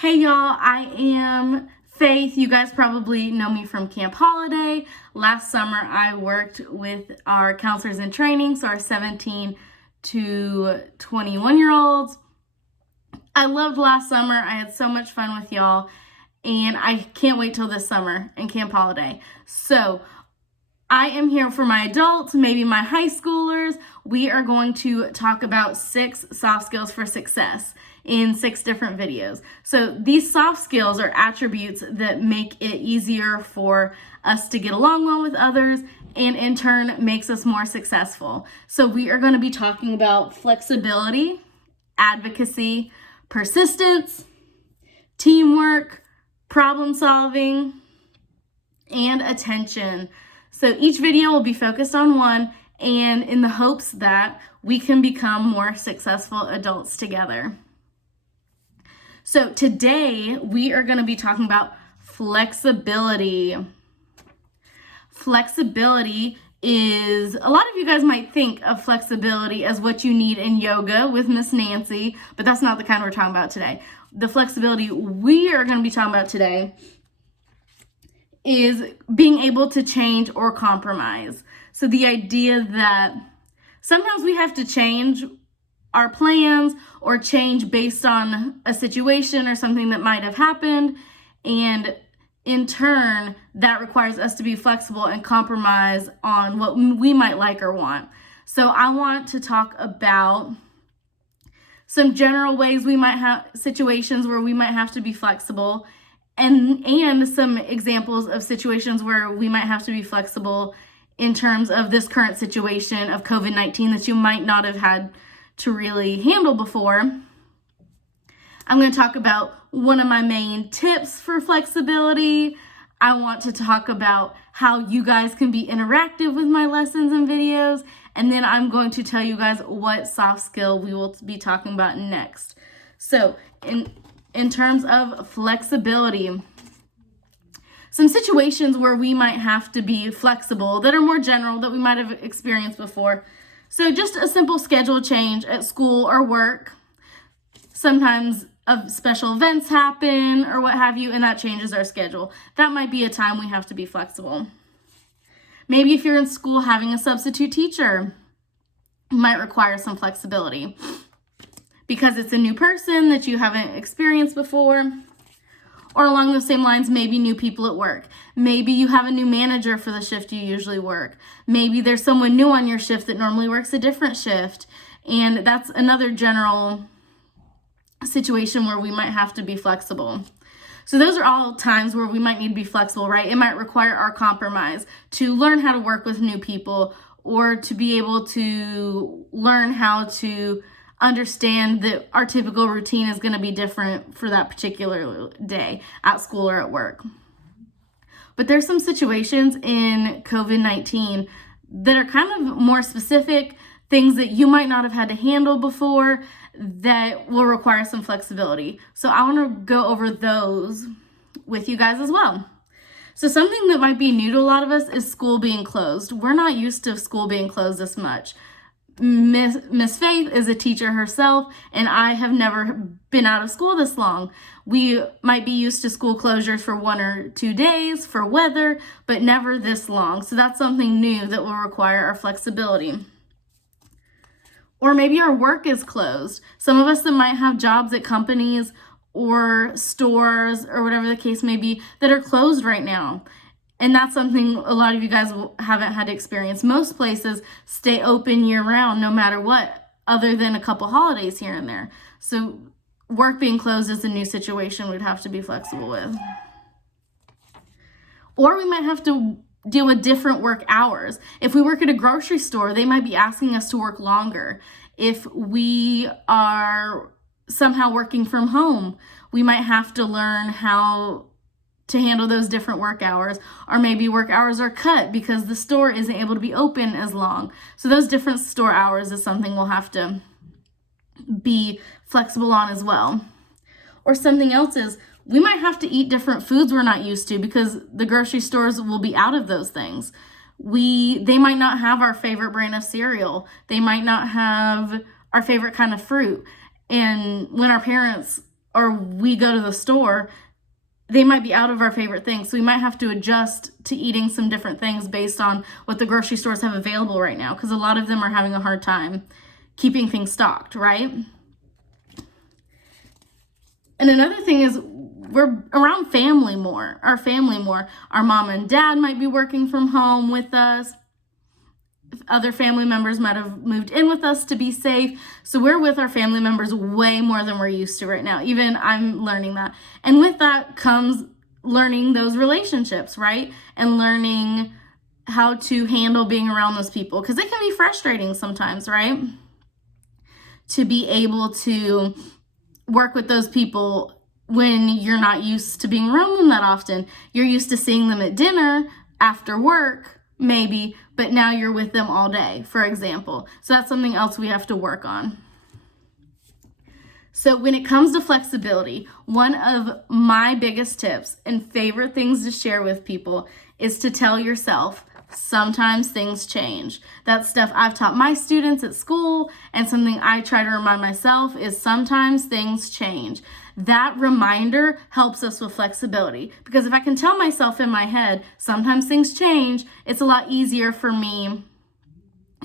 Hey y'all, I am Faith. You guys probably know me from Camp Holiday. Last summer I worked with our counselors in training, so our 17 to 21-year-olds. I loved last summer. I had so much fun with y'all, and I can't wait till this summer in Camp Holiday. So I am here for my adults, maybe my high schoolers. We are going to talk about 6 soft skills for success in 6 different videos. So these soft skills are attributes that make it easier for us to get along well with others and in turn makes us more successful. So we are going to be talking about flexibility, advocacy, persistence, teamwork, problem solving, and attention. So each video will be focused on one, and in the hopes that we can become more successful adults together. So today we are going to be talking about flexibility. Flexibility is, a lot of you guys might think of flexibility as what you need in yoga with Miss Nancy, but that's not the kind we're talking about today. The flexibility we are going to be talking about today is being able to change or compromise. So the idea that sometimes we have to change our plans or change based on a situation or something that might have happened, and in turn that requires us to be flexible and compromise on what we might like or want. So I want to talk about some general ways we might have situations where we might have to be flexible, and some examples of situations where we might have to be flexible in terms of this current situation of COVID-19 that you might not have had to really handle before. I'm going to talk about one of my main tips for flexibility. I want to talk about how you guys can be interactive with my lessons and videos. And then I'm going to tell you guys what soft skill we will be talking about next. So in terms of flexibility, some situations where we might have to be flexible that are more general that we might have experienced before. So just a simple schedule change at school or work. Sometimes special events happen or what have you, and that changes our schedule. That might be a time we have to be flexible. Maybe if you're in school, having a substitute teacher might require some flexibility because it's a new person that you haven't experienced before. Or along those same lines, maybe new people at work. Maybe you have a new manager for the shift you usually work. Maybe there's someone new on your shift that normally works a different shift. And that's another general situation where we might have to be flexible. So those are all times where we might need to be flexible, right? It might require our compromise to learn how to work with new people or to be able to learn how to understand that our typical routine is going to be different for that particular day at school or at work. But there's some situations in COVID-19 that are kind of more specific, things that you might not have had to handle before that will require some flexibility. So I want to go over those with you guys as well. So something that might be new to a lot of us is school being closed. We're not used to school being closed this much. Miss Faith is a teacher herself, and I have never been out of school this long. We might be used to school closures for 1 or 2 days for weather, but never this long. So that's something new that will require our flexibility. Or maybe our work is closed. Some of us that might have jobs at companies or stores or whatever the case may be that are closed right now. And that's something a lot of you guys haven't had to experience. Most places stay open year-round no matter what, other than a couple holidays here and there. So work being closed is a new situation we'd have to be flexible with. Or we might have to deal with different work hours. If we work at a grocery store, they might be asking us to work longer. If we are somehow working from home, we might have to learn how to handle those different work hours, or maybe work hours are cut because the store isn't able to be open as long. So those different store hours is something we'll have to be flexible on as well. Or something else is we might have to eat different foods we're not used to because the grocery stores will be out of those things. They might not have our favorite brand of cereal. They might not have our favorite kind of fruit. And when our parents or we go to the store, they might be out of our favorite things. So we might have to adjust to eating some different things based on what the grocery stores have available right now, because a lot of them are having a hard time keeping things stocked, right? And another thing is we're around family more, our family more. Our mom and dad might be working from home with us. Other family members might have moved in with us to be safe. So we're with our family members way more than we're used to right now. Even I'm learning that. And with that comes learning those relationships, right? And learning how to handle being around those people, because it can be frustrating sometimes, right? To be able to work with those people when you're not used to being around them that often. You're used to seeing them at dinner, after work, maybe, but now you're with them all day, for example. So that's something else we have to work on. So when it comes to flexibility, one of my biggest tips and favorite things to share with people is to tell yourself, sometimes things change. That's stuff I've taught my students at school, and something I try to remind myself is sometimes things change. That reminder helps us with flexibility, because if I can tell myself in my head, sometimes things change, it's a lot easier for me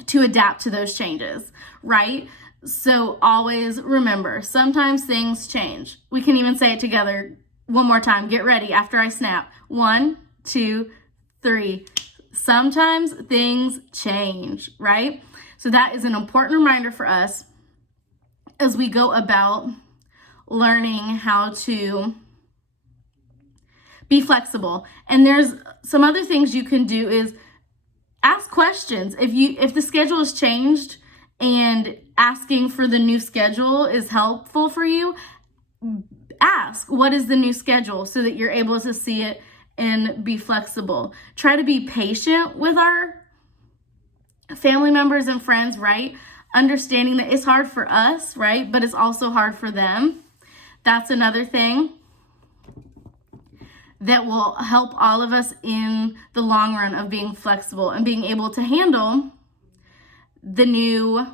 to adapt to those changes, right? So always remember, sometimes things change. We can even say it together one more time. Get ready after I snap. 1, 2, 3. Sometimes things change, right? So that is an important reminder for us as we go about learning how to be flexible. And there's some other things you can do is ask questions. If the schedule has changed and asking for the new schedule is helpful for you, ask, what is the new schedule, so that you're able to see it and be flexible. Try to be patient with our family members and friends, right? Understanding that it's hard for us, right? But it's also hard for them. That's another thing that will help all of us in the long run of being flexible and being able to handle the new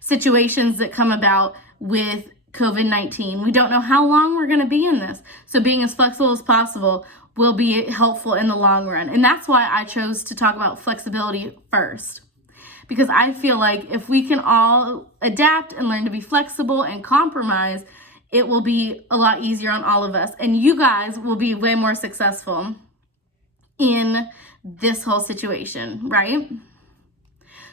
situations that come about with COVID-19. We don't know how long we're going to be in this. So being as flexible as possible will be helpful in the long run. And that's why I chose to talk about flexibility first, because I feel like if we can all adapt and learn to be flexible and compromise, it will be a lot easier on all of us. And you guys will be way more successful in this whole situation, right?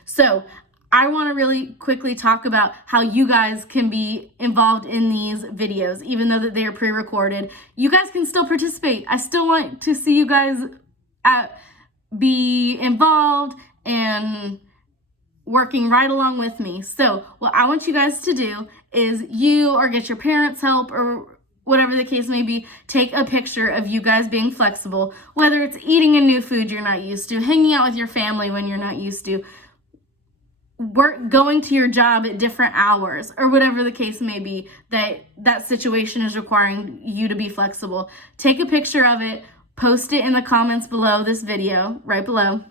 So I want to really quickly talk about how you guys can be involved in these videos, even though that they are pre-recorded. You guys can still participate. I still want to see you guys be involved and working right along with me. So what I want you guys to do is or get your parents' help, or whatever the case may be, take a picture of you guys being flexible, whether it's eating a new food you're not used to, hanging out with your family when you're not used to, going to your job at different hours, or whatever the case may be, that situation is requiring you to be flexible. Take a picture of it, post it in the comments below this video, right below.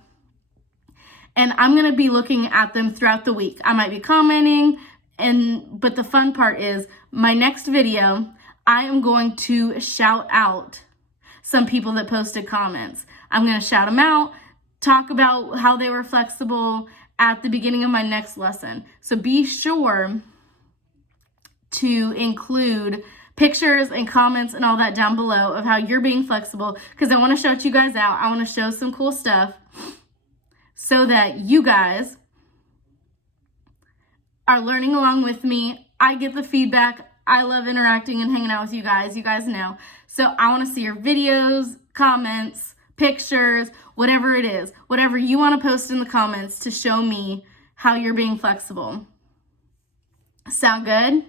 And I'm going to be looking at them throughout the week. I might be commenting, but the fun part is my next video, I am going to shout out some people that posted comments. I'm going to shout them out, talk about how they were flexible at the beginning of my next lesson. So be sure to include pictures and comments and all that down below of how you're being flexible, because I want to shout you guys out. I want to show some cool stuff so that you guys are learning along with me. I get the feedback. I love interacting and hanging out with you guys. You guys know. So I want to see your videos, comments, pictures, whatever it is, whatever you want to post in the comments to show me how you're being flexible. Sound good?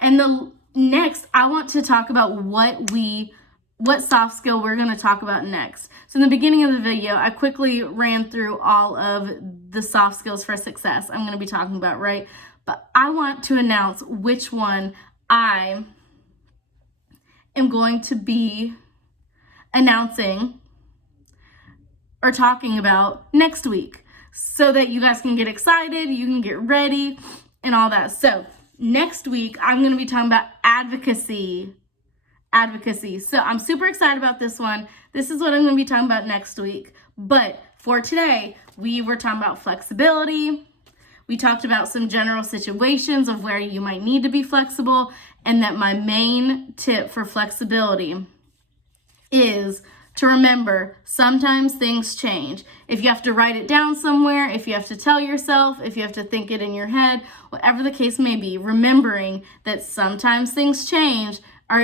And next, I want to talk about what soft skill we're going to talk about next. So in the beginning of the video, I quickly ran through all of the soft skills for success I'm going to be talking about, right? But I want to announce which one I am going to be announcing or talking about next week, so that you guys can get excited, you can get ready and all that. So next week, I'm going to be talking about advocacy. So I'm super excited about this one. This is what I'm going to be talking about next week. But for today, we were talking about flexibility. We talked about some general situations of where you might need to be flexible, and that my main tip for flexibility is to remember sometimes things change. If you have to write it down somewhere, if you have to tell yourself, if you have to think it in your head, whatever the case may be, remembering that sometimes things change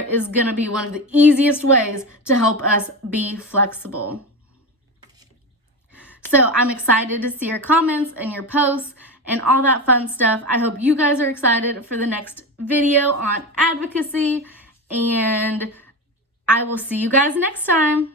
is going to be one of the easiest ways to help us be flexible. So I'm excited to see your comments and your posts and all that fun stuff. I hope you guys are excited for the next video on advocacy, and I will see you guys next time.